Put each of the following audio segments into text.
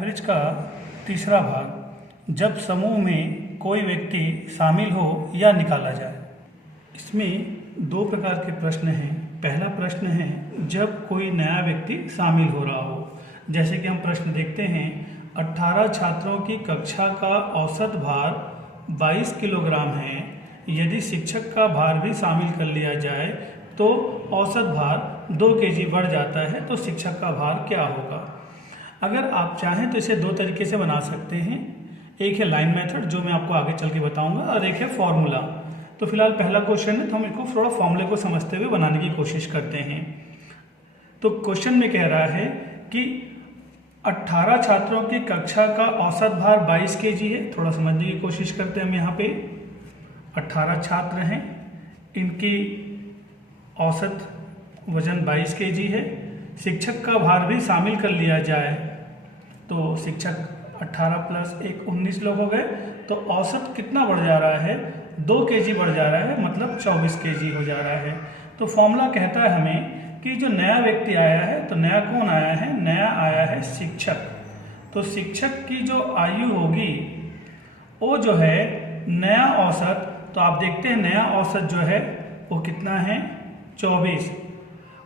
Average का तीसरा भाग, जब समूह में कोई व्यक्ति शामिल हो या निकाला जाए। इसमें दो प्रकार के प्रश्न हैं। पहला प्रश्न है जब कोई नया व्यक्ति शामिल हो रहा हो। जैसे कि हम प्रश्न देखते हैं, 18 छात्रों की कक्षा का औसत भार 22 किलोग्राम है। यदि शिक्षक का भार भी शामिल कर लिया जाए तो औसत भार 2 केजी बढ़ जाता है, तो शिक्षक का भार क्या होगा। अगर आप चाहें तो इसे दो तरीके से बना सकते हैं। एक है लाइन मेथड, जो मैं आपको आगे चल के बताऊंगा, और एक है फॉर्मूला। तो फिलहाल पहला क्वेश्चन है, तो हम इसको थोड़ा फॉर्मूले को समझते हुए बनाने की कोशिश करते हैं। तो क्वेश्चन में कह रहा है कि 18 छात्रों की कक्षा का औसत भार 22 केजी है। थोड़ा समझने की कोशिश करते हैं हम। यहाँ पे 18 छात्र हैं, इनकी औसत वजन 22 केजी है। शिक्षक का भार भी शामिल कर लिया जाए तो शिक्षक 18 प्लस 1 19 लोग हो गए, तो औसत कितना बढ़ जा रहा है, 2 केजी बढ़ जा रहा है, मतलब 24 केजी हो जा रहा है। तो फॉर्मूला कहता है हमें कि जो नया व्यक्ति आया है, तो नया कौन आया है, नया आया है शिक्षक। तो शिक्षक की जो आयु होगी वो जो है नया औसत, तो आप देखते हैं नया औसत जो है वो कितना है, 24।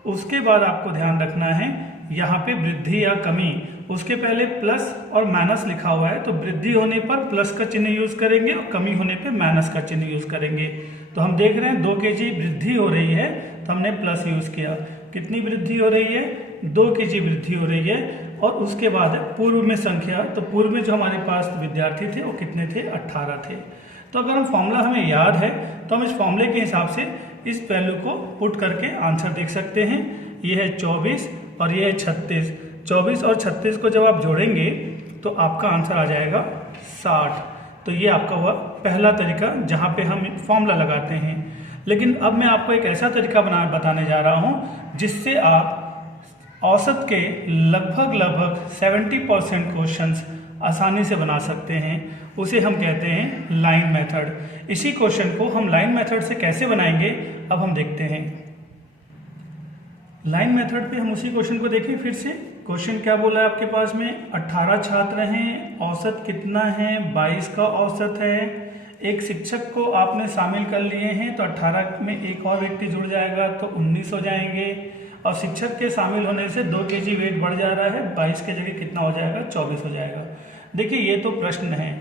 उसके बाद आपको ध्यान रखना है यहाँ पे वृद्धि या कमी, उसके पहले प्लस और माइनस लिखा हुआ है, तो वृद्धि होने पर प्लस का चिन्ह यूज करेंगे और कमी होने पे माइनस का चिन्ह यूज करेंगे। तो हम देख रहे हैं 2 केजी वृद्धि हो रही है, तो हमने प्लस यूज किया। कितनी वृद्धि हो रही है, 2 केजी वृद्धि हो रही है। और उसके बाद पूर्व में संख्या, तो पूर्व में जो हमारे पास विद्यार्थी थे वो कितने थे, 18 थे। तो अगर हम फॉर्मूला हमें याद है तो हम इस फॉर्मूले के हिसाब से इस वैल्यू को पुट करके आंसर देख सकते हैं। ये है 24 और ये है 36। 24 और 36 को जब आप जोड़ेंगे तो आपका आंसर आ जाएगा 60। तो ये आपका हुआ पहला तरीका जहाँ पे हम फॉर्मूला लगाते हैं। लेकिन अब मैं आपको एक ऐसा तरीका बताने जा रहा हूँ जिससे आप औसत के लगभग 70% क्वेश्चंस आसानी से बना सकते हैं। उसे हम कहते हैं लाइन मेथड। इसी क्वेश्चन को हम लाइन मेथड से कैसे बनाएंगे अब हम देखते हैं। लाइन मेथड पे हम उसी क्वेश्चन को देखें फिर से। क्वेश्चन क्या बोला है आपके पास में, 18 छात्र हैं, औसत कितना है, 22 का औसत है। एक शिक्षक को आपने शामिल कर लिए हैं, तो 18 में एक और व्यक्ति जुड़ जाएगा तो 19 हो जाएंगे। और शिक्षक के शामिल होने से 2 केजी वेट बढ़ जा रहा है, 22 के जगह कितना हो जाएगा, 24 हो जाएगा। देखिए ये तो प्रश्न है,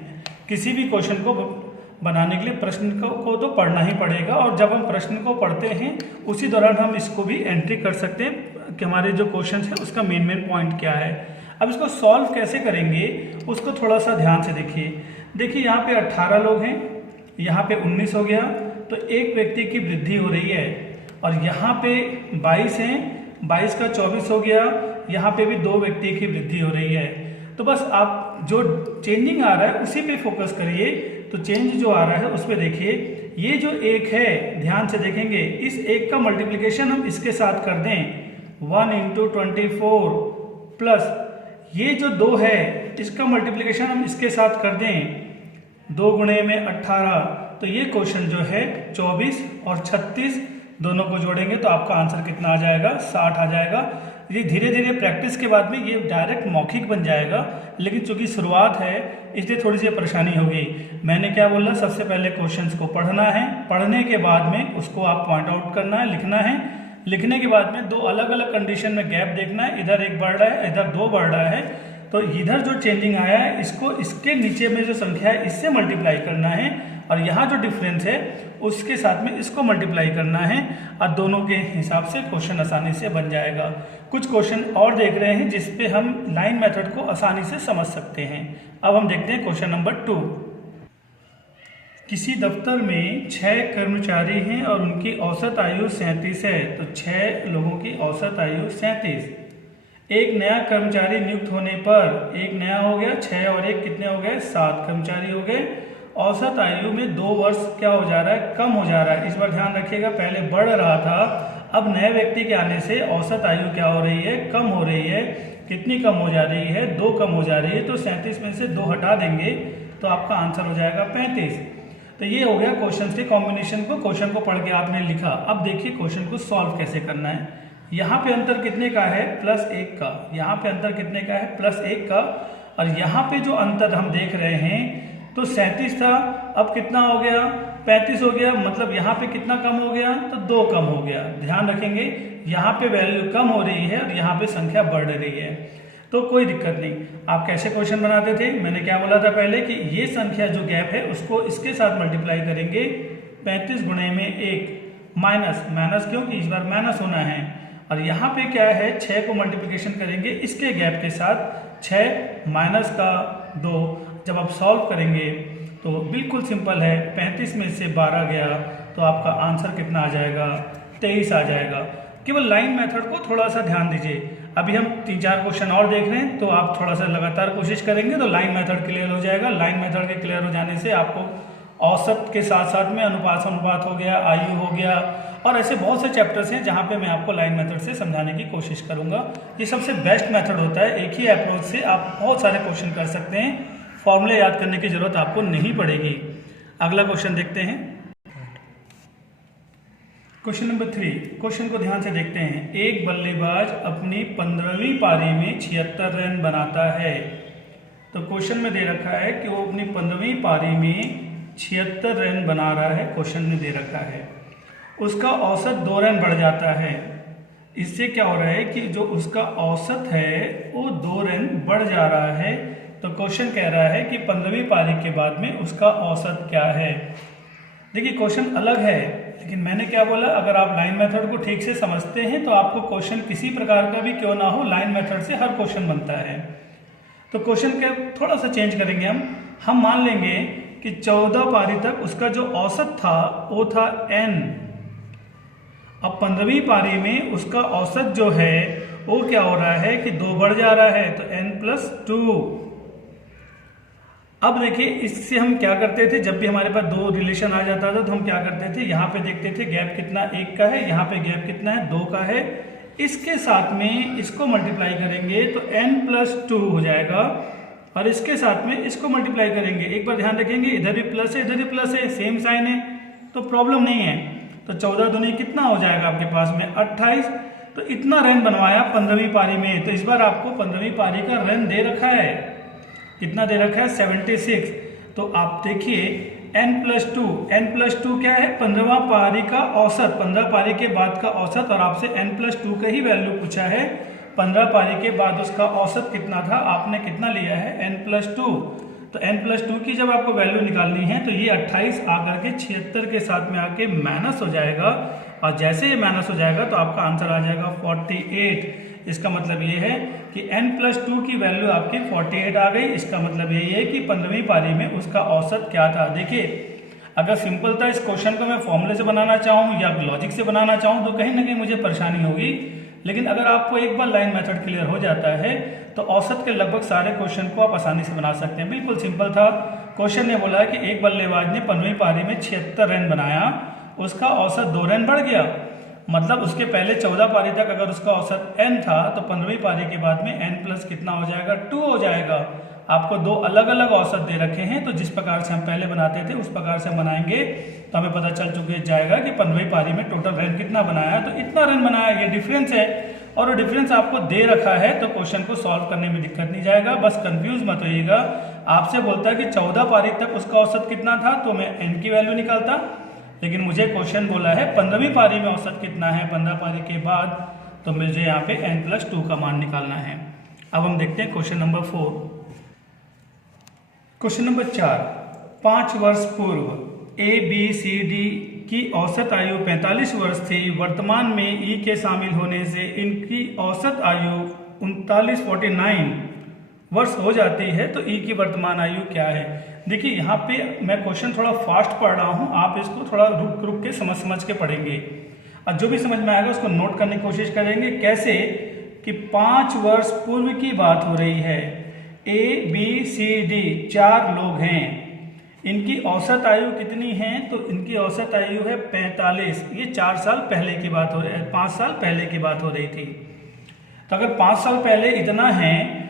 किसी भी क्वेश्चन को बनाने के लिए प्रश्न को तो पढ़ना ही पड़ेगा। और जब हम प्रश्न को पढ़ते हैं उसी दौरान हम इसको भी एंट्री कर सकते हैं कि हमारे जो क्वेश्चन है उसका मेन पॉइंट क्या है। अब इसको सॉल्व कैसे करेंगे उसको थोड़ा सा ध्यान से देखिए यहाँ पे 18 लोग हैं, यहाँ पे 19 हो गया, तो एक व्यक्ति की वृद्धि हो रही है। और यहाँ पे 22 हैं, 22 का 24 हो गया, यहाँ पे भी 2 व्यक्ति की वृद्धि हो रही है। तो बस आप जो चेंजिंग आ रहा है उसी पे फोकस करिए। तो चेंज जो आ रहा है उस पे देखिए। ये जो 1 है, ध्यान से देखेंगे, इस 1 का मल्टीप्लिकेशन हम इसके साथ कर दें, 1 × 24 प्लस ये जो 2 है इसका मल्टीप्लिकेशन हम इसके साथ कर दें, 2 गुणे में 18। तो ये क्वेश्चन जो है 24 और 36 दोनों को जोड़ेंगे तो आपका आंसर कितना आ जाएगा, 60 आ जाएगा। ये धीरे धीरे प्रैक्टिस के बाद में ये डायरेक्ट मौखिक बन जाएगा, लेकिन चूंकि शुरुआत है इसलिए थोड़ी सी परेशानी होगी। मैंने क्या बोला, सबसे पहले क्वेश्चंस को पढ़ना है, पढ़ने के बाद में उसको आप पॉइंट आउट करना है, लिखना है। लिखने के बाद में 2 अलग अलग कंडीशन में गैप देखना है, इधर 1 बढ़ रहा है, इधर 2 बढ़ रहा है, तो इधर जो चेंजिंग आया है इसको इसके नीचे में जो संख्या है इससे मल्टीप्लाई करना है, और यहाँ जो डिफरेंस है उसके साथ में इसको मल्टीप्लाई करना है, और दोनों के हिसाब से क्वेश्चन आसानी से बन जाएगा। कुछ क्वेश्चन और देख रहे हैं जिसपे हम लाइन मेथड को आसानी से समझ सकते हैं। अब हम देखते हैं क्वेश्चन नंबर 2। किसी दफ्तर में 6 कर्मचारी हैं और उनकी औसत आयु 37 है, तो 6 लोगों की औसत आयु 37। एक नया कर्मचारी नियुक्त होने पर, एक नया हो गया, 6 और 1 कितने हो गए, 7 कर्मचारी हो गए। औसत आयु में 2 वर्ष क्या हो जा रहा है, कम हो जा रहा है। इस बार ध्यान रखिएगा, पहले बढ़ रहा था, अब नए व्यक्ति के आने से औसत आयु क्या हो रही है, कम हो रही है। कितनी कम हो जा रही है, 2 कम हो जा रही है। तो 37 में से 2 हटा देंगे तो आपका आंसर हो जाएगा 35। तो ये हो गया क्वेश्चन के कॉम्बिनेशन को, क्वेश्चन को पढ़ के आपने लिखा। अब देखिए क्वेश्चन को सॉल्व कैसे करना है। यहाँ पे अंतर कितने का है, +1 का। यहाँ पे अंतर कितने का है, +1 का। और यहाँ पे जो अंतर हम देख रहे हैं तो 37 था, अब कितना हो गया 35 हो गया, मतलब यहाँ पे कितना कम हो गया तो 2 कम हो गया। ध्यान रखेंगे यहाँ पे वैल्यू कम हो रही है और यहाँ पे संख्या बढ़ रही है, तो कोई दिक्कत नहीं। आप कैसे क्वेश्चन बनाते थे, मैंने क्या बोला था पहले कि ये संख्या जो गैप है उसको इसके साथ मल्टीप्लाई करेंगे 35 गुणे में 1 माइनस क्योंकि इस बार माइनस होना है, और यहाँ पे क्या है 6 को मल्टीप्लिकेशन करेंगे इसके गैप के साथ 6 माइनस का 2। जब आप सॉल्व करेंगे तो बिल्कुल सिंपल है, 35 में से 12 गया तो आपका आंसर कितना आ जाएगा 23 आ जाएगा। केवल लाइन मेथड को थोड़ा सा ध्यान दीजिए। अभी हम 3-4 क्वेश्चन और देख रहे हैं तो आप थोड़ा सा लगातार कोशिश करेंगे तो लाइन मेथड क्लियर हो जाएगा। लाइन मेथड के क्लियर हो जाने से आपको औसत के साथ साथ में अनुपात हो गया, आयु हो गया, और ऐसे बहुत से चैप्टर्स हैं जहाँ पे मैं आपको लाइन मेथड से समझाने की कोशिश करूँगा। ये सबसे बेस्ट मेथड होता है, एक ही अप्रोच से आप बहुत सारे क्वेश्चन कर सकते हैं, फॉर्मूले याद करने की जरूरत आपको नहीं पड़ेगी। अगला क्वेश्चन देखते हैं, क्वेश्चन नंबर 3। क्वेश्चन को ध्यान से देखते हैं। एक बल्लेबाज अपनी 15वीं पारी में 76 रन बनाता है। तो क्वेश्चन में दे रखा है कि वो अपनी 15वीं पारी में 76 रन बना रहा है, क्वेश्चन में दे रखा है। उसका औसत 2 रन बढ़ जाता है। इससे क्या हो रहा है कि जो उसका औसत है वो 2 रन बढ़ जा रहा है। तो क्वेश्चन कह रहा है कि 15वीं पारी के बाद में उसका औसत क्या है। देखिए क्वेश्चन अलग है, लेकिन मैंने क्या बोला, अगर आप लाइन मेथड को ठीक से समझते हैं तो आपको क्वेश्चन किसी प्रकार का भी क्यों ना हो, लाइन मेथड से हर क्वेश्चन बनता है। तो क्वेश्चन के थोड़ा सा चेंज करेंगे हम मान लेंगे कि 14 पारी तक उसका जो औसत था वो था n। अब 15वीं पारी में उसका औसत जो है वो क्या हो रहा है कि 2 बढ़ जा रहा है, तो n+2। अब देखिए इससे हम क्या करते थे, जब भी हमारे पास 2 रिलेशन आ जाता था तो हम क्या करते थे, यहाँ पे देखते थे गैप कितना 1 का है, यहाँ पे गैप कितना है 2 का है, इसके साथ में इसको मल्टीप्लाई करेंगे तो n+2 हो जाएगा, और इसके साथ में इसको मल्टीप्लाई करेंगे। एक बार ध्यान रखेंगे इधर भी प्लस है इधर भी प्लस है, सेम साइन है, तो प्रॉब्लम नहीं है। तो 14 दूनी कितना हो जाएगा आपके पास में 28। तो इतना रन बनवाया 15वीं पारी में, तो इस बार आपको 15वीं पारी का रन दे रखा है, कितना दे रखा है 76। तो आप देखिए n+2 क्या है 15वां पारी का औसत, 15 पारी के बाद का औसत, और आपसे n+2 का ही वैल्यू पूछा है। 15 पारी के बाद उसका औसत कितना था, आपने कितना लिया है n+2। तो n+2 की जब आपको वैल्यू निकालनी है तो ये 28 आकर के 76 के साथ में आके माइनस हो जाएगा, और जैसे ये माइनस हो जाएगा तो आपका आंसर आ जाएगा 48। इसका मतलब ये है कि n+2 की वैल्यू आपकी 48 आ गई। इसका मतलब यही है कि 15वीं पारी में उसका औसत क्या था। देखिए अगर सिंपल था, इस क्वेश्चन को मैं फॉर्मूले से बनाना चाहूँ या लॉजिक से बनाना चाहूँ तो कहीं ना कहीं मुझे परेशानी होगी, लेकिन अगर आपको एक बार लाइन मेथड क्लियर हो जाता है तो औसत के लगभग सारे क्वेश्चन को आप आसानी से बना सकते हैं। बिल्कुल सिंपल था। क्वेश्चन ने बोला कि एक बल्लेबाज ने 15वीं पारी में 76 रन बनाया, उसका औसत 2 रन बढ़ गया, मतलब उसके पहले 14 पारी तक अगर उसका औसत n था तो 15वीं पारी के बाद में n+ कितना हो जाएगा 2 हो जाएगा। आपको 2 अलग अलग औसत दे रखे हैं, तो जिस प्रकार से हम पहले बनाते थे उस प्रकार से हम बनाएंगे तो हमें पता चल चुके जाएगा कि 15वीं पारी में टोटल रन कितना बनाया, तो इतना रन बनाया, ये डिफरेंस है। और वो डिफरेंस आपको दे रखा है तो क्वेश्चन को सॉल्व करने में दिक्कत नहीं जाएगा। बस कंफ्यूज मत होइएगा। आपसे बोलता है कि 14 पारी तक उसका औसत कितना था तो मैं n की वैल्यू निकालता, लेकिन मुझे क्वेश्चन बोला है 15वीं पारी में औसत कितना है 15 पारी के बाद, तो मुझे यहाँ पे n+2 का मान निकालना है। अब हम देखते हैं क्वेश्चन नंबर 4। क्वेश्चन नंबर 4, 5 वर्ष पूर्व ABCD की औसत आयु 45 वर्ष थी। वर्तमान में E के शामिल होने से इनकी औसत आयु 39 वर्ष हो जाती है, तो E की वर्तमान आयु क्या है। देखिए यहाँ पे मैं क्वेश्चन थोड़ा फास्ट पढ़ रहा हूँ, आप इसको थोड़ा रुक रुक के समझ के पढ़ेंगे, और जो भी समझ में आएगा उसको नोट करने की कोशिश करेंगे। कैसे कि 5 वर्ष पूर्व की बात हो रही है, ABCD 4 लोग हैं, इनकी औसत आयु कितनी है, तो इनकी औसत आयु है 45। ये 4 साल पहले की बात हो रही है, 5 साल पहले की बात हो रही थी। तो अगर 5 साल पहले इतना है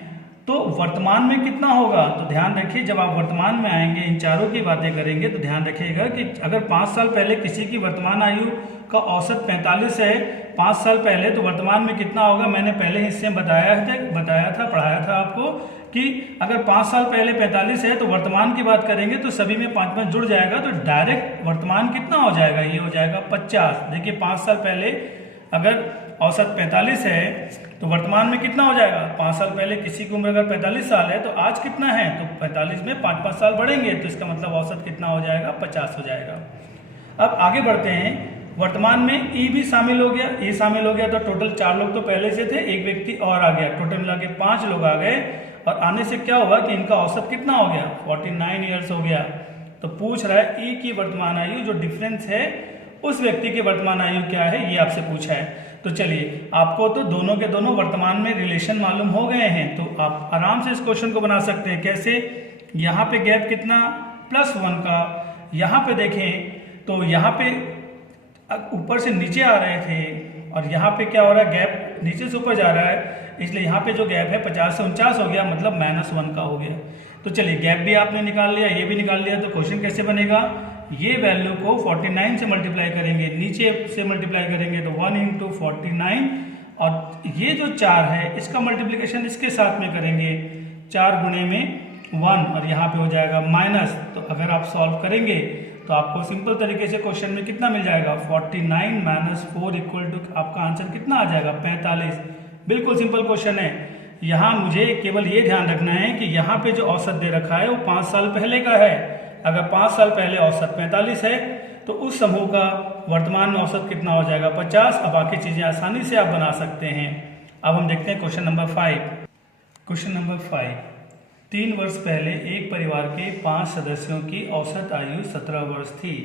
तो वर्तमान में कितना होगा, तो ध्यान रखिए जब आप वर्तमान में आएंगे इन चारों की बातें करेंगे तो ध्यान रखिएगा कि अगर 5 साल पहले किसी की वर्तमान आयु का औसत 45 है 5 साल पहले, तो वर्तमान में कितना होगा, मैंने पहले हिस्से में बताया था, पढ़ाया था आपको कि अगर 5 साल पहले 45 है तो वर्तमान की बात करेंगे तो सभी में 5 जुड़ जाएगा, तो डायरेक्ट वर्तमान कितना हो जाएगा, ये हो जाएगा 50। देखिए 5 साल पहले अगर औसत 45 है तो वर्तमान में कितना हो जाएगा, 5 साल पहले किसी की उम्र अगर 45 साल है तो आज कितना है, तो 45 में 5 साल बढ़ेंगे, तो इसका मतलब औसत कितना हो जाएगा, 50 हो जाएगा। अब आगे बढ़ते हैं, वर्तमान में ई भी शामिल हो गया, ई शामिल हो गया तो टोटल 4 लोग तो पहले से थे, एक व्यक्ति और आ गया, टोटल मिला के 5 लोग आ गए, और आने से क्या हुआ कि इनका औसत कितना हो गया, 49 ईयर्स हो गया। तो पूछ रहा है ई की वर्तमान आयु, जो डिफरेंस है उस व्यक्ति की वर्तमान आयु क्या है, ये आपसे पूछा है। तो चलिए, आपको तो दोनों के दोनों वर्तमान में रिलेशन मालूम हो गए हैं, तो आप आराम से इस क्वेश्चन को बना सकते हैं। कैसे, यहाँ पे गैप कितना, +1 का, यहाँ पे देखें तो यहाँ पे ऊपर से नीचे आ रहे थे और यहाँ पे क्या हो रहा है, गैप नीचे से ऊपर जा रहा है, इसलिए यहाँ पे जो गैप है 50 से 49 हो गया, मतलब -1 का हो गया। तो चलिए, गैप भी आपने निकाल लिया, ये भी निकाल लिया, तो क्वेश्चन कैसे बनेगा, ये वैल्यू को 49 से मल्टीप्लाई करेंगे, नीचे से मल्टीप्लाई करेंगे तो 1 × 49, और ये जो 4 है इसका मल्टीप्लिकेशन इसके साथ में करेंगे, 4 गुणे में 1, और यहाँ पे हो जाएगा माइनस। तो अगर आप सॉल्व करेंगे तो आपको सिंपल तरीके से क्वेश्चन में कितना मिल जाएगा, 49 - 4 = आपका आंसर कितना आ जाएगा, 45। बिल्कुल सिंपल क्वेश्चन है। यहाँ मुझे केवल ये ध्यान रखना है कि यहाँ पे जो औसत दे रखा है वो 5 साल पहले का है। अगर 5 साल पहले औसत 45 है तो उस समूह का वर्तमान में औसत कितना हो जाएगा, 50। अब बाकी चीजें आसानी से आप बना सकते हैं। अब हम देखते हैं क्वेश्चन नंबर 5। क्वेश्चन नंबर 5, 3 वर्ष पहले एक परिवार के 5 सदस्यों की औसत आयु 17 वर्ष थी।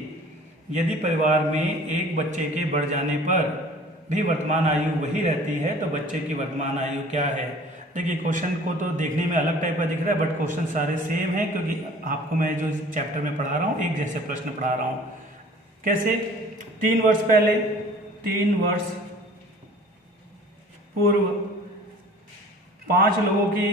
यदि परिवार में एक बच्चे के बढ़ जाने पर भी वर्तमान आयु वही रहती है तो बच्चे की वर्तमान आयु क्या है। देखिए, क्वेश्चन को तो देखने में अलग टाइप का दिख रहा है, बट क्वेश्चन सारे सेम है, क्योंकि आपको मैं जो इस चैप्टर में पढ़ा रहा हूँ एक जैसे प्रश्न पढ़ा रहा हूँ। कैसे, 3 वर्ष पहले, 3 वर्ष पूर्व 5 लोगों की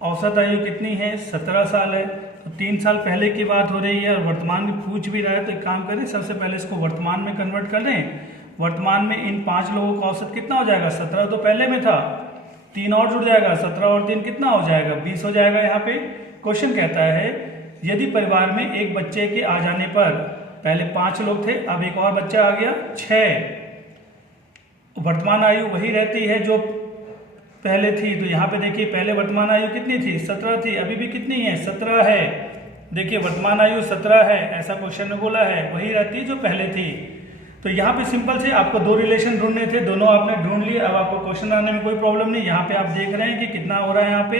औसत आयु कितनी है, 17 साल है। तो 3 साल पहले की बात हो रही है और वर्तमान में पूछ भी रहा है, तो एक काम करें, सबसे पहले इसको वर्तमान में कन्वर्ट कर दें। वर्तमान में इन 5 लोगों का औसत कितना हो जाएगा, 17 तो पहले में था, 3 और जुड़ जाएगा, 17 और 3 कितना हो जाएगा, 20 हो जाएगा। यहाँ पे क्वेश्चन कहता है यदि परिवार में एक बच्चे के आ जाने पर, पहले 5 लोग थे, अब एक और बच्चा आ गया 6, वर्तमान आयु वही रहती है जो पहले थी। तो यहाँ पे देखिए, पहले वर्तमान आयु कितनी थी, 17 थी, अभी भी कितनी है, 17 है। देखिए, वर्तमान आयु 17 है, ऐसा क्वेश्चन में बोला है, वही रहती है जो पहले थी। तो यहाँ पे सिंपल से आपको 2 रिलेशन ढूंढने थे, दोनों आपने ढूंढ लिए। अब आपको क्वेश्चन आने में कोई प्रॉब्लम नहीं। यहाँ पे आप देख रहे हैं कि कितना हो रहा है, यहाँ पे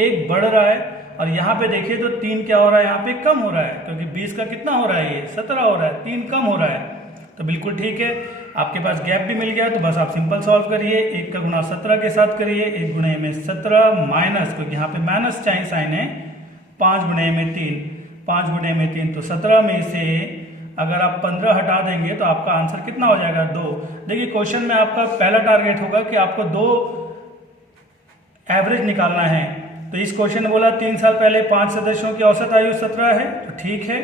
1 बढ़ रहा है, और यहाँ पे देखिए तो 3 क्या हो रहा है, यहाँ पे कम हो रहा है, क्योंकि 20 का कितना हो रहा है, ये 17 हो रहा है, 3 कम हो रहा है। तो बिल्कुल ठीक है, आपके पास गैप भी मिल गया। तो बस आप सिंपल सॉल्व करिए, 1 का गुणा 17 के साथ करिए, 1 गुणे में 17 माइनस, क्योंकि यहाँ पे माइनस चाहिए साइन है, 5 गुणे में 3, 5 गुणे में 3, तो 17 में से अगर आप 15 हटा देंगे तो आपका आंसर कितना हो जाएगा, 2। देखिए, क्वेश्चन में आपका पहला टारगेट होगा कि आपको 2 एवरेज निकालना है। तो इस क्वेश्चन ने बोला 3 साल पहले 5 सदस्यों की औसत आयु 17 है, तो ठीक है।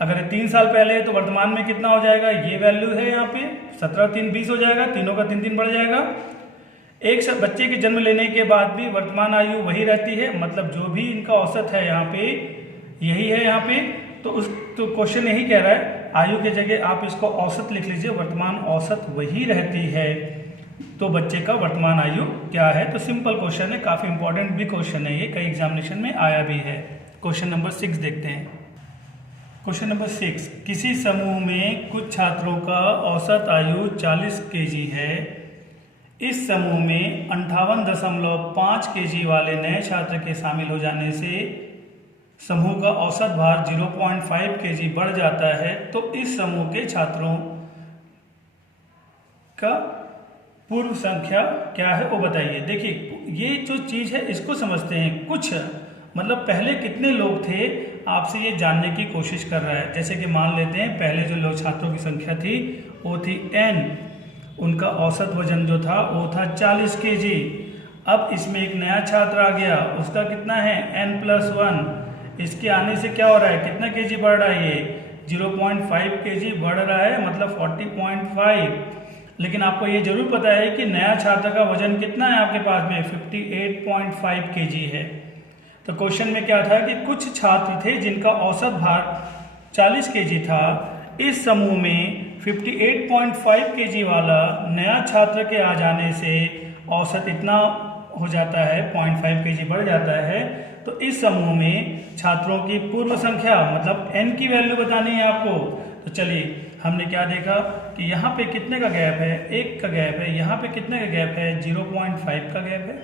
अगर 3 साल पहले है तो वर्तमान में कितना हो जाएगा, ये वैल्यू है यहाँ पे 17, 3 20 हो जाएगा, तीनों का 3 3 बढ़ जाएगा। एक बच्चे के जन्म लेने के बाद भी वर्तमान आयु वही रहती है, मतलब जो भी इनका औसत है यहाँ पे यही है यहाँ पे। तो क्वेश्चन यही कह रहा है, आयु के जगह आप इसको औसत लिख लीजिए, वर्तमान औसत वही रहती है तो बच्चे का वर्तमान आयु क्या है। तो सिंपल क्वेश्चन है, काफी इंपॉर्टेंट भी क्वेश्चन है, ये कई एग्जामिनेशन में आया भी है। क्वेश्चन नंबर 6 देखते हैं। क्वेश्चन नंबर 6, किसी समूह में कुछ छात्रों का औसत आयु 40 kg है। इस समूह में 58.5 kg वाले नए छात्र के शामिल हो जाने से समूह का औसत भार 0.5 kg बढ़ जाता है, तो इस समूह के छात्रों का पूर्व संख्या क्या है वो बताइए। देखिए, ये जो चीज है इसको समझते हैं। कुछ मतलब पहले कितने लोग थे, आपसे ये जानने की कोशिश कर रहा है। जैसे कि मान लेते हैं पहले जो लोग छात्रों की संख्या थी वो थी n, उनका औसत वजन जो था वो था 40 kg। अब इसमें एक नया छात्र आ गया, उसका कितना है n+1। इसके आने से क्या हो रहा है, कितना kg बढ़ रहा है, ये 0.5 kg बढ़ रहा है, मतलब 40.5। लेकिन आपको ये जरूर पता है कि नया छात्र का वजन कितना है आपके पास में 58.5 kg है। तो क्वेश्चन में क्या था कि कुछ छात्र थे जिनका औसत भार 40 kg था। इस समूह में 58.5 kg वाला नया छात्र के आ जाने से औसत इतना हो जाता है, 0.5 kg बढ़ जाता है। तो इस समूह में छात्रों की पूर्व संख्या मतलब n की वैल्यू बतानी है आपको। तो चलिए हमने क्या देखा कि यहाँ पे कितने का गैप है, 1 का गैप है, यहाँ पे कितने का गैप है, 0.5 का गैप है।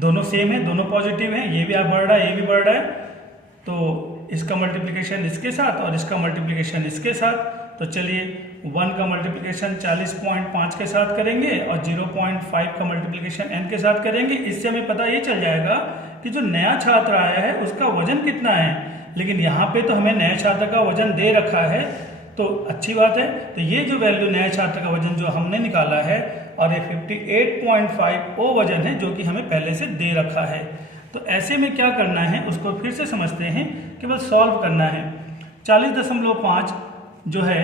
दोनों सेम है, दोनों पॉजिटिव हैं, ये भी आप बढ़ रहा है, ये भी बढ़ रहा है। तो इसका मल्टीप्लिकेशन इसके साथ और इसका मल्टीप्लिकेशन इसके साथ। तो चलिए 1 का मल्टीप्लिकेशन 40.5 के साथ करेंगे और 0.5 का मल्टीप्लिकेशन n के साथ करेंगे। इससे हमें पता ये चल जाएगा कि जो नया छात्र आया है उसका वजन कितना है। लेकिन यहाँ पे तो हमें नए छात्र का वजन दे रखा है, तो अच्छी बात है। तो ये जो वैल्यू नए छात्र का वजन जो हमने निकाला है और ये 58.5 वो वजन है जो कि हमें पहले से दे रखा है। तो ऐसे में क्या करना है उसको फिर से समझते हैं, केवल सॉल्व करना है। 40.5 जो है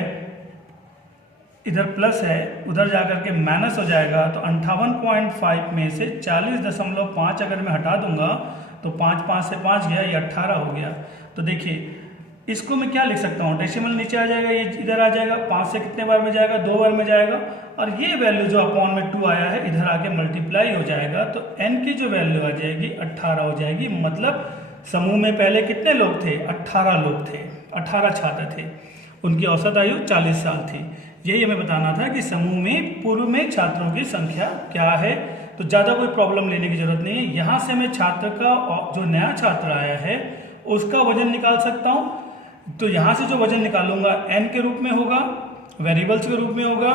इधर प्लस है, उधर जाकर के माइनस हो जाएगा। तो 58.5 में से 40.5 अगर मैं हटा दूंगा तो 5 से 5 गया, ये 18 हो गया। तो देखिए इसको मैं क्या लिख सकता हूँ, डेसिमल नीचे आ जाएगा, ये इधर आ जाएगा, 5 से कितने बार में जाएगा, 2 बार में जाएगा। और ये वैल्यू जो अपॉन में 2 आया है इधर आके मल्टीप्लाई हो जाएगा। तो n की जो वैल्यू आ जाएगी 18 हो जाएगी। मतलब समूह में पहले कितने लोग थे, 18 लोग थे, 18 छात्र थे, उनकी औसत आयु 40 साल थी। यही हमें बताना था कि समूह में पूर्व में छात्रों की संख्या क्या है। तो ज़्यादा कोई प्रॉब्लम लेने की जरूरत नहीं है। यहाँ से मैं छात्र का जो नया छात्र आया है उसका वजन निकाल सकता हूँ। तो यहाँ से जो वजन निकालूंगा n के रूप में होगा, वेरिएबल्स के रूप में होगा।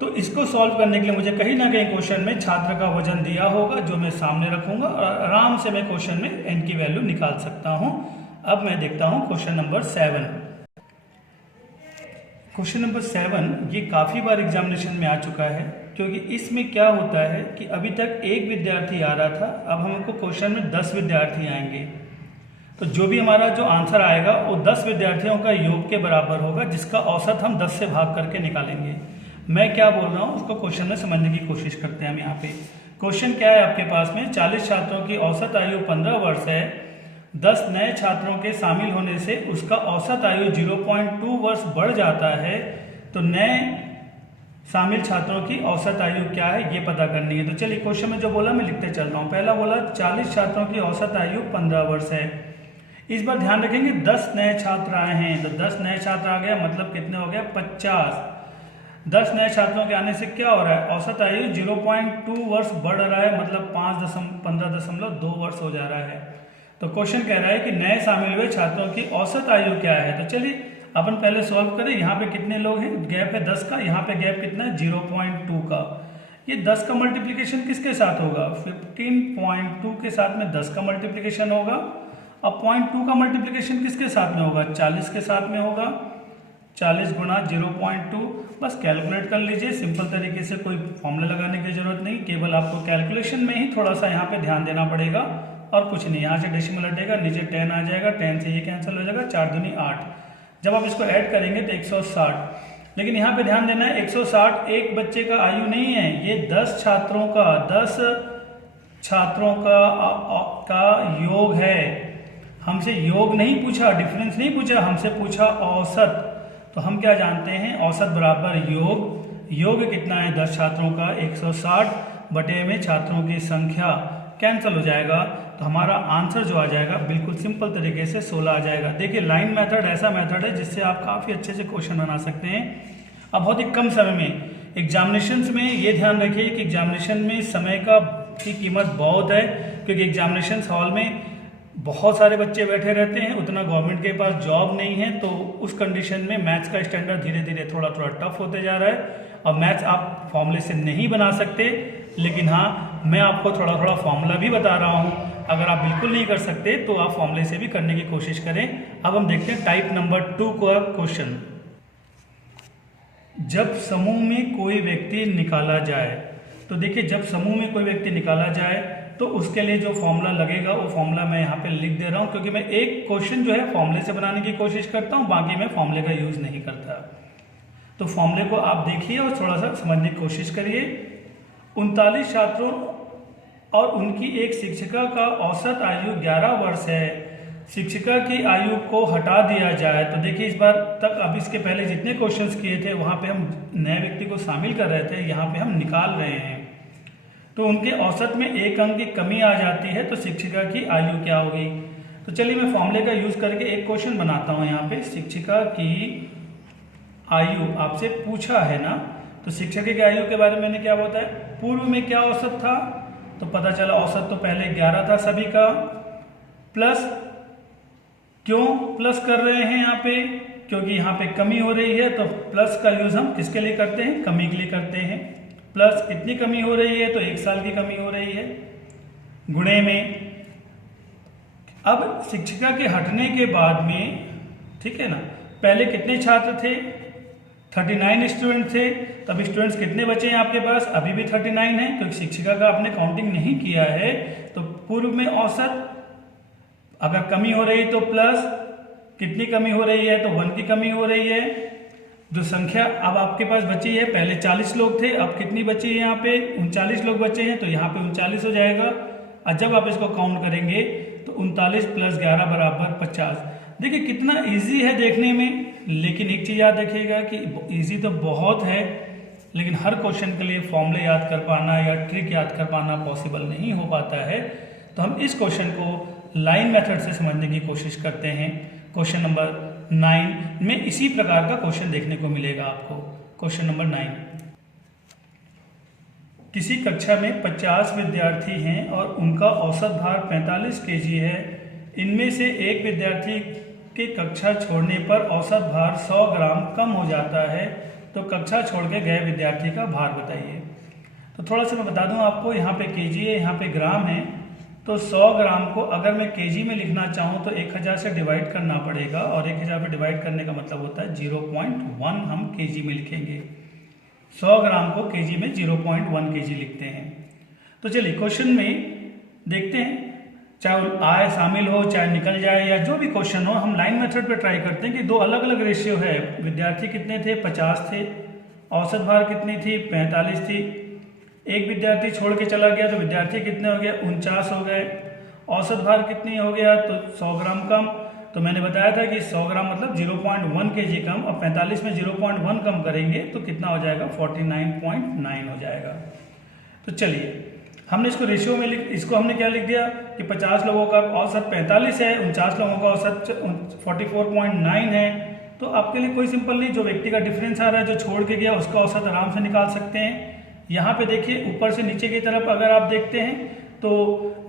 तो इसको सॉल्व करने के लिए मुझे कहीं ना कहीं क्वेश्चन में छात्र का वजन दिया होगा जो मैं सामने रखूंगा और आराम से मैं क्वेश्चन में n की वैल्यू निकाल सकता हूँ। अब मैं देखता हूँ क्वेश्चन नंबर 7। क्वेश्चन नंबर 7 ये काफ़ी बार एग्जामिनेशन में आ चुका है, क्योंकि इसमें क्या होता है कि अभी तक एक विद्यार्थी आ रहा था, अब हमको क्वेश्चन में 10 विद्यार्थी आएंगे। तो जो भी हमारा जो आंसर आएगा वो 10 विद्यार्थियों का योग के बराबर होगा, जिसका औसत हम 10 से भाग करके निकालेंगे। मैं क्या बोल रहा हूँ उसको क्वेश्चन में समझने की कोशिश करते हैं हम। यहाँ पे क्वेश्चन क्या है आपके पास में, 40 छात्रों की औसत आयु 15 वर्ष है। 10 नए छात्रों के शामिल होने से उसका औसत आयु 0.2 वर्ष बढ़ जाता है। तो नए शामिल छात्रों की औसत आयु क्या है ये पता करनी है। तो चलिए क्वेश्चन में जो बोला मैं लिखते चल रहा हूँ। पहला बोला 40 छात्रों की औसत आयु 15 वर्ष है। इस बार ध्यान रखेंगे 10 नए छात्र आए हैं, तो 10 नए छात्र आ गया मतलब कितने हो गया, 50। 10 नए छात्रों के आने से क्या हो रहा है, औसत आयु 0.2 वर्ष बढ़ रहा है, मतलब 15.2 वर्ष हो जा रहा है। तो क्वेश्चन कह रहा है कि नए शामिल हुए छात्रों की औसत आयु क्या है। तो चलिए अपन पहले सॉल्व करें। यहाँ पे कितने लोग हैं, गैप है 10 का, यहाँ पे गैप कितना है 0.2 का। ये 10 का मल्टीप्लिकेशन किसके साथ होगा, 15.2 के साथ में 10 का मल्टीप्लिकेशन होगा। अब 0.2 का मल्टीप्लिकेशन किसके साथ में होगा, 40 के साथ में होगा। 40 गुणा 0.2, बस कैलकुलेट कर लीजिए। सिंपल तरीके से कोई फॉर्मूला लगाने की जरूरत नहीं, केवल आपको कैलकुलेशन में ही थोड़ा सा यहाँ पे ध्यान देना पड़ेगा और कुछ नहीं। यहाँ से डेसिमल हटेगा, नीचे 10 आ जाएगा, 10 से ये कैंसिल हो जाएगा, 4 दूनी 8। जब आप इसको ऐड करेंगे तो 160। लेकिन यहाँ पे ध्यान देना है 160 एक बच्चे का आयु नहीं है, ये 10 छात्रों का, 10 छात्रों का योग है। हमसे योग नहीं पूछा, डिफरेंस नहीं पूछा, हमसे पूछा औसत। तो हम क्या जानते हैं, औसत बराबर योग। योग कितना है 10 छात्रों का, 160 बटे में छात्रों की संख्या, कैंसिल हो जाएगा। तो हमारा आंसर जो आ जाएगा बिल्कुल सिंपल तरीके से 16 आ जाएगा। देखिए लाइन मेथड ऐसा मेथड है जिससे आप काफ़ी अच्छे से क्वेश्चन बना सकते हैं। अब बहुत ही कम समय में एग्जामिनेशंस में ये ध्यान रखिए कि एग्जामिनेशन में समय की कीमत बहुत है, क्योंकि एग्जामिनेशन हॉल में बहुत सारे बच्चे बैठे रहते हैं, उतना गवर्नमेंट के पास जॉब नहीं है। तो उस कंडीशन में मैथ्स का स्टैंडर्ड धीरे धीरे थोड़ा थोड़ा टफ होते जा रहा है। और मैथ्स आप फॉर्मूले से नहीं बना सकते, लेकिन हाँ मैं आपको थोड़ा थोड़ा फॉर्मूला भी बता रहा हूँ। अगर आप बिल्कुल नहीं कर सकते तो आप फॉर्मूले से भी करने की कोशिश करें। अब हम देखते हैं टाइप नंबर 2 का क्वेश्चन। जब समूह में कोई व्यक्ति निकाला जाए, तो देखिए जब समूह में कोई व्यक्ति निकाला जाए तो उसके लिए जो फॉर्मूला लगेगा वो फॉर्मूला मैं यहाँ पे लिख दे रहा हूँ, क्योंकि मैं एक क्वेश्चन जो है फॉर्मूले से बनाने की कोशिश करता हूँ, बाकी मैं फॉर्मूले का यूज नहीं करता। तो फॉर्मूले को आप देखिए और थोड़ा सा समझने की कोशिश करिए। 39 छात्रों और उनकी एक शिक्षिका का औसत आयु 11 वर्ष है। शिक्षिका की आयु को हटा दिया जाए तो देखिए इस बार तक, अब इसके पहले जितने क्वेश्चंस किए थे वहाँ पे हम नए व्यक्ति को शामिल कर रहे थे, यहाँ पे हम निकाल रहे हैं। तो उनके औसत में 1 अंक की कमी आ जाती है तो शिक्षिका की आयु क्या होगी। तो चलिए मैं फॉर्मूले का यूज करके एक क्वेश्चन बनाता हूँ। यहाँ पे शिक्षिका की आयु आपसे पूछा है ना, तो शिक्षिका की आयु के बारे में मैंने क्या बताया, पूर्व में क्या औसत था, तो पता चला औसत तो पहले 11 था सभी का, प्लस क्यों प्लस कर रहे हैं यहाँ पे, क्योंकि यहाँ पे कमी हो रही है तो प्लस का यूज हम किसके लिए करते हैं, कमी के लिए करते हैं। प्लस कितनी कमी हो रही है, तो 1 साल की कमी हो रही है, गुणे में। अब शिक्षिका के हटने के बाद में, ठीक है ना, पहले कितने छात्र थे, 39 स्टूडेंट थे, तब स्टूडेंट्स कितने बचे हैं आपके पास, अभी भी 39 है, क्योंकि शिक्षिका का आपने काउंटिंग नहीं किया है। तो पूर्व में औसत अगर कमी हो रही तो प्लस, कितनी कमी हो रही है, तो 1 की कमी हो रही है। जो संख्या अब आपके पास बची है, पहले 40 लोग थे, अब कितनी बची है यहाँ पे, 39 लोग बचे हैं, तो यहाँ पे 39 हो जाएगा। और जब आप इसको काउंट करेंगे तो 39 + 11 = 50। देखिए कितना इजी है देखने में, लेकिन एक चीज याद रखिएगा कि इजी तो बहुत है, लेकिन हर क्वेश्चन के लिए फॉर्मूले याद कर पाना या ट्रिक याद कर पाना पॉसिबल नहीं हो पाता है। तो हम इस क्वेश्चन को लाइन मेथड से समझने की कोशिश करते हैं। क्वेश्चन नंबर 9 में इसी प्रकार का क्वेश्चन देखने को मिलेगा आपको। क्वेश्चन नंबर 9, किसी कक्षा में 50 विद्यार्थी हैं और उनका औसत भार 45 kg है। इनमें से एक विद्यार्थी के कक्षा छोड़ने पर औसत भार 100 ग्राम कम हो जाता है, तो कक्षा छोड़ के गए विद्यार्थी का भार बताइए। तो थोड़ा सा मैं बता दूं आपको, यहाँ पे केजी है, यहाँ पे ग्राम है, तो 100 ग्राम को अगर मैं केजी में लिखना चाहूँ तो 1000 से डिवाइड करना पड़ेगा, और 1000 पे डिवाइड करने का मतलब होता है 0.1 हम केजी में लिखेंगे। 100 ग्राम को केजी में 0.1 केजी लिखते हैं। तो चलिए क्वेश्चन में देखते हैं, चाहे आए शामिल हो चाहे निकल जाए या जो भी क्वेश्चन हो, हम लाइन मेथड पे ट्राई करते हैं कि दो अलग अलग रेशियो है। विद्यार्थी कितने थे, 50 थे, औसत भार कितनी थी, 45 थी। एक विद्यार्थी छोड़ के चला गया तो विद्यार्थी कितने हो गए, 49 हो गए। औसत भार कितनी हो गया, तो 100 ग्राम कम। तो मैंने बताया था कि 100 ग्राम मतलब 0.1 केजी कम, और 45 में 0.1 कम करेंगे तो कितना हो जाएगा, 49.9 हो जाएगा। तो चलिए हमने इसको रेशियो में इसको हमने क्या लिख दिया कि 50 लोगों का औसत 45 है, 49 लोगों का औसत 44.9 है। तो आपके लिए कोई सिंपल नहीं, जो व्यक्ति का डिफरेंस आ रहा है, जो छोड़ के गया, उसका औसत आराम से निकाल सकते हैं। यहाँ पे देखिए ऊपर से नीचे की तरफ अगर आप देखते हैं तो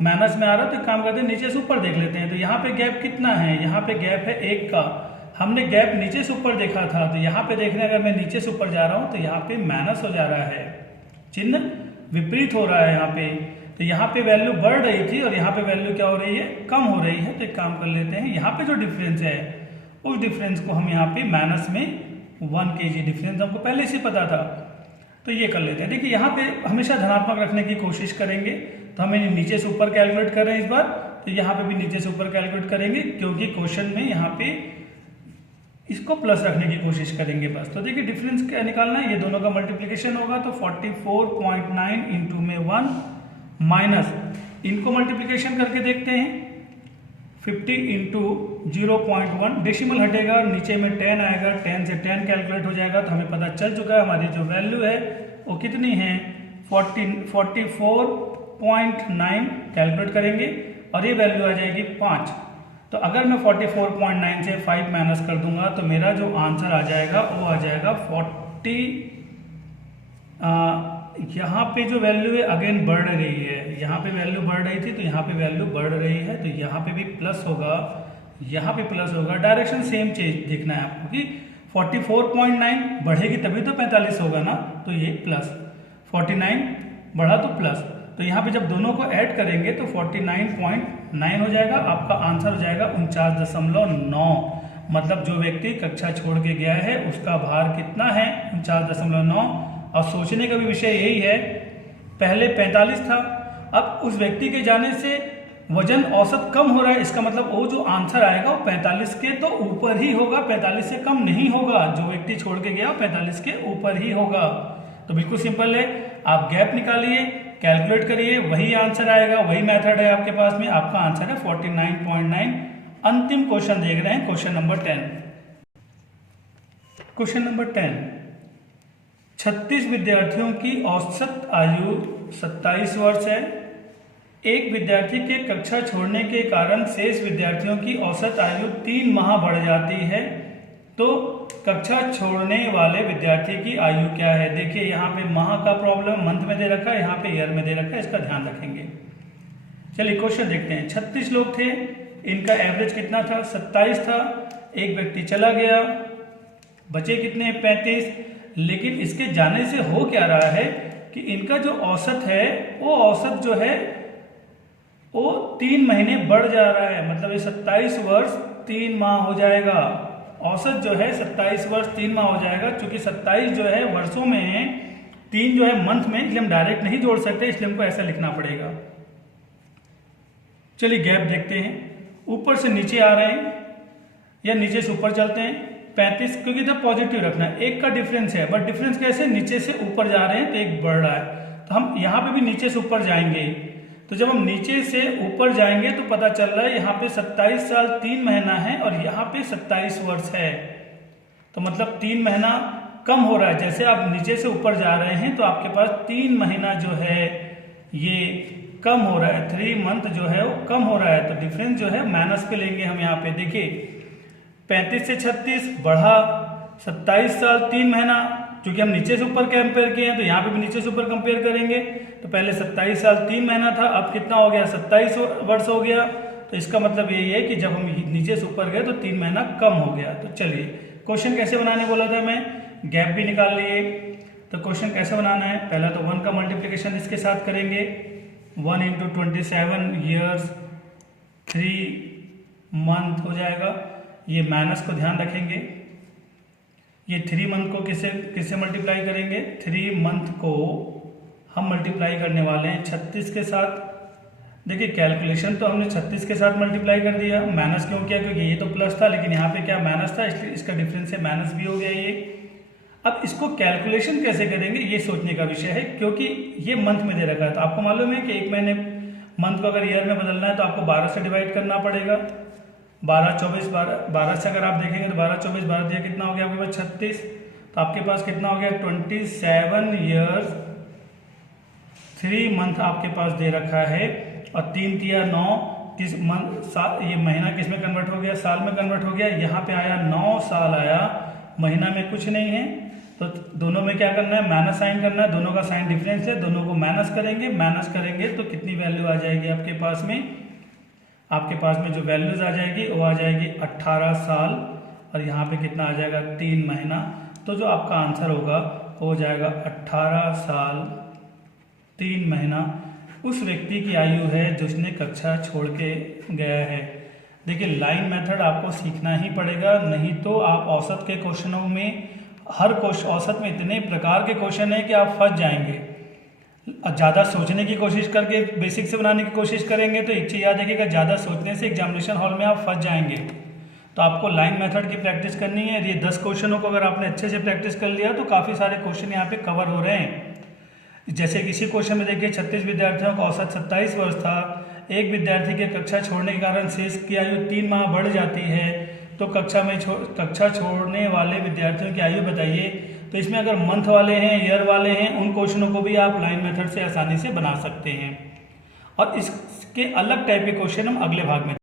माइनस में आ रहा है, तो काम करते हैं नीचे से ऊपर देख लेते हैं। तो यहाँ पे गैप कितना है, यहाँ पे गैप है 1 का। हमने गैप नीचे से ऊपर देखा था, तो यहाँ पे देखने अगर मैं नीचे से ऊपर जा रहा हूँ तो यहाँ पे माइनस हो जा रहा है, चिन्ह विपरीत हो रहा है यहाँ पे। तो यहाँ पे वैल्यू बढ़ रही थी और यहाँ पे वैल्यू क्या हो रही है, कम हो रही है। तो एक काम कर लेते हैं, यहाँ पे जो डिफरेंस है उस डिफरेंस को हम यहाँ पे माइनस में 1 केजी डिफरेंस हमको पहले से पता था, तो ये कर लेते हैं। देखिए यहाँ पे हमेशा धनात्मक रखने की कोशिश करेंगे, तो हमें नीचे से ऊपर कैलकुलेट कर रहे हैं इस बार, तो यहाँ पे भी नीचे से ऊपर कैलकुलेट करेंगे, क्योंकि क्वेश्चन में यहाँ पे इसको प्लस रखने की कोशिश करेंगे बस। तो देखिए डिफरेंस क्या निकालना है, ये दोनों का मल्टीप्लिकेशन होगा, तो 44.9 इंटू में 1 माइनस, इनको मल्टीप्लिकेशन करके देखते हैं, 50 इंटू 0.1, डेसिमल हटेगा, नीचे में 10 आएगा, 10 से 10 कैलकुलेट हो जाएगा। तो हमें पता चल चुका है हमारी जो वैल्यू है वो कितनी है, 44.9 कैलकुलेट करेंगे और ये वैल्यू आ जाएगी 5। तो अगर मैं 44.9 से 5 माइनस कर दूंगा तो मेरा जो आंसर आ जाएगा वो आ जाएगा 40। यहाँ पे जो वैल्यू है अगेन बढ़ रही है, यहाँ पे वैल्यू बढ़ रही थी तो यहाँ पे वैल्यू बढ़ रही है, तो यहाँ पे भी प्लस होगा, यहाँ पे प्लस होगा। डायरेक्शन सेम चेंज देखना है आपको कि 44.9 बढ़ेगी तभी तो 45 होगा ना, तो ये प्लस, 49 बढ़ा तो प्लस। तो यहाँ पे जब दोनों को ऐड करेंगे तो 49.9 हो जाएगा, आपका आंसर हो जाएगा 49.9। मतलब जो व्यक्ति कक्षा छोड़ के गया है उसका भार कितना है, 49.9। और सोचने का भी विषय यही है, पहले 45 था, अब उस व्यक्ति के जाने से वजन औसत कम हो रहा है, इसका मतलब वो जो आंसर आएगा वो 45 के तो ऊपर ही होगा, 45 से कम नहीं होगा। जो व्यक्ति छोड़ के गया 45 के ऊपर ही होगा। तो बिल्कुल सिंपल है, आप गैप निकालिए, कैलकुलेट करिए, वही आंसर आएगा, वही मेथड है आपके पास में। आपका आंसर है 49.9। अंतिम क्वेश्चन देख रहे हैं, क्वेश्चन नंबर 10। क्वेश्चन नंबर 10, 36 विद्यार्थियों की औसत आयु 27 वर्ष है। एक विद्यार्थी के कक्षा छोड़ने के कारण शेष विद्यार्थियों की औसत आयु 3 माह बढ़ जाती है, तो कक्षा छोड़ने वाले विद्यार्थी की आयु क्या है। देखिए यहाँ पे माह का प्रॉब्लम मंथ में दे रखा है, यहाँ पे ईयर में दे रखा है, इसका ध्यान रखेंगे। चलिए क्वेश्चन देखते हैं। 36 लोग थे, इनका एवरेज कितना था, 27 था। एक व्यक्ति चला गया, बचे कितने, 35। लेकिन इसके जाने से हो क्या रहा है कि इनका जो औसत है वो औसत जो है वो 3 महीने बढ़ जा रहा है। मतलब ये 27 वर्ष 3 माह हो जाएगा। औसत जो है 27 वर्ष 3 माह हो जाएगा। क्योंकि 27 जो है वर्षों में है, 3 जो है मंथ में, इसलिए हम डायरेक्ट नहीं जोड़ सकते, इसलिए हमको ऐसा लिखना पड़ेगा। चलिए गैप देखते हैं। ऊपर से नीचे आ रहे हैं या नीचे से ऊपर चलते हैं। 35, क्योंकि इधर पॉजिटिव रखना है, एक का डिफरेंस है, बट डिफरेंस कैसे, नीचे से ऊपर जा रहे हैं तो एक बढ़ रहा है। तो हम यहाँ पे भी नीचे से ऊपर जाएंगे। तो जब हम नीचे से ऊपर जाएंगे तो पता चल रहा है यहाँ पे 27 साल 3 महीना है और यहाँ पे 27 वर्ष है। तो मतलब 3 महीना कम हो रहा है। जैसे आप नीचे से ऊपर जा रहे हैं तो आपके पास 3 महीना जो है ये कम हो रहा है, 3 मंथ जो है वो कम हो रहा है। तो डिफरेंस जो है माइनस पे लेंगे हम यहाँ पे। देखिए 35 से 36 बढ़ा, 27 साल 3 महीना, क्योंकि हम नीचे से ऊपर कंपेयर किए हैं तो यहाँ पे भी नीचे से ऊपर कंपेयर करेंगे। तो पहले 27 साल 3 महीना था, अब कितना हो गया, 27 वर्ष हो गया। तो इसका मतलब यही है कि जब हम नीचे से ऊपर गए तो 3 महीना कम हो गया। तो चलिए क्वेश्चन कैसे बनाने बोला था मैं, गैप भी निकाल लिए। तो क्वेश्चन कैसे बनाना है, पहला तो 1 का मल्टीप्लीकेशन इसके साथ करेंगे। 1 × 27 ईयर्स 3 मंथ हो जाएगा। ये माइनस को ध्यान रखेंगे। ये 3 मंथ को किससे मल्टीप्लाई करेंगे, 3 मंथ को हम मल्टीप्लाई करने वाले हैं 36 के साथ। देखिए कैलकुलेशन तो हमने 36 के साथ मल्टीप्लाई कर दिया। माइनस क्यों किया, क्योंकि ये तो प्लस था लेकिन यहाँ पे क्या माइनस था, इसलिए इसका डिफरेंस है माइनस भी हो गया ये। अब इसको कैलकुलेशन कैसे करेंगे ये सोचने का विषय है, क्योंकि ये मंथ में दे रखा है। तो आपको मालूम है कि 1 महीने मंथ को अगर ईयर में बदलना है तो आपको 12 से डिवाइड करना पड़ेगा। 12 24 12 से अगर आप देखेंगे तो 12 24 12 दिया कितना हो गया आपके पास 36। तो आपके पास कितना हो गया 27 ईयर्स 3 मंथ आपके पास दे रखा है। और 3 तिया 9, किस मंथ ये महीना किस में कन्वर्ट हो गया, साल में कन्वर्ट हो गया। यहाँ पे आया 9 साल आया, महीना में कुछ नहीं है। तो दोनों में क्या करना है, माइनस साइन करना है। दोनों का साइन डिफरेंस है, दोनों को माइनस करेंगे तो कितनी वैल्यू आ जाएगी आपके पास में, आपके पास में जो वैल्यूज आ जाएगी वो आ जाएगी 18 साल और यहाँ पे कितना आ जाएगा 3 महीना। तो जो आपका आंसर होगा वो हो जाएगा 18 साल 3 महीना उस व्यक्ति की आयु है जिसने कक्षा छोड़ के गया है। देखिए लाइन मेथड आपको सीखना ही पड़ेगा, नहीं तो आप औसत के क्वेश्चनों में, हर औसत में इतने प्रकार के क्वेश्चन है कि आप फंस जाएंगे। ज़्यादा सोचने की कोशिश करके बेसिक से बनाने की कोशिश करेंगे तो एक चीज़ याद रखिएगा, ज़्यादा सोचने से एग्जामिनेशन हॉल में आप फंस जाएंगे। तो आपको लाइन मेथड की प्रैक्टिस करनी है। ये 10 क्वेश्चनों को अगर आपने अच्छे से प्रैक्टिस कर लिया तो काफ़ी सारे क्वेश्चन यहाँ पे कवर हो रहे हैं। जैसे किसी क्वेश्चन में देखिए 36 विद्यार्थियों का औसत 27 वर्ष था। एक विद्यार्थी के कक्षा छोड़ने के कारण शेष की आयु 3 माह बढ़ जाती है, तो कक्षा छोड़ने वाले विद्यार्थियों की आयु बताइए। तो इसमें अगर मंथ वाले हैं, ईयर वाले हैं, उन क्वेश्चनों को भी आप लाइन मेथड से आसानी से बना सकते हैं। और इसके अलग टाइप के क्वेश्चन हम अगले भाग में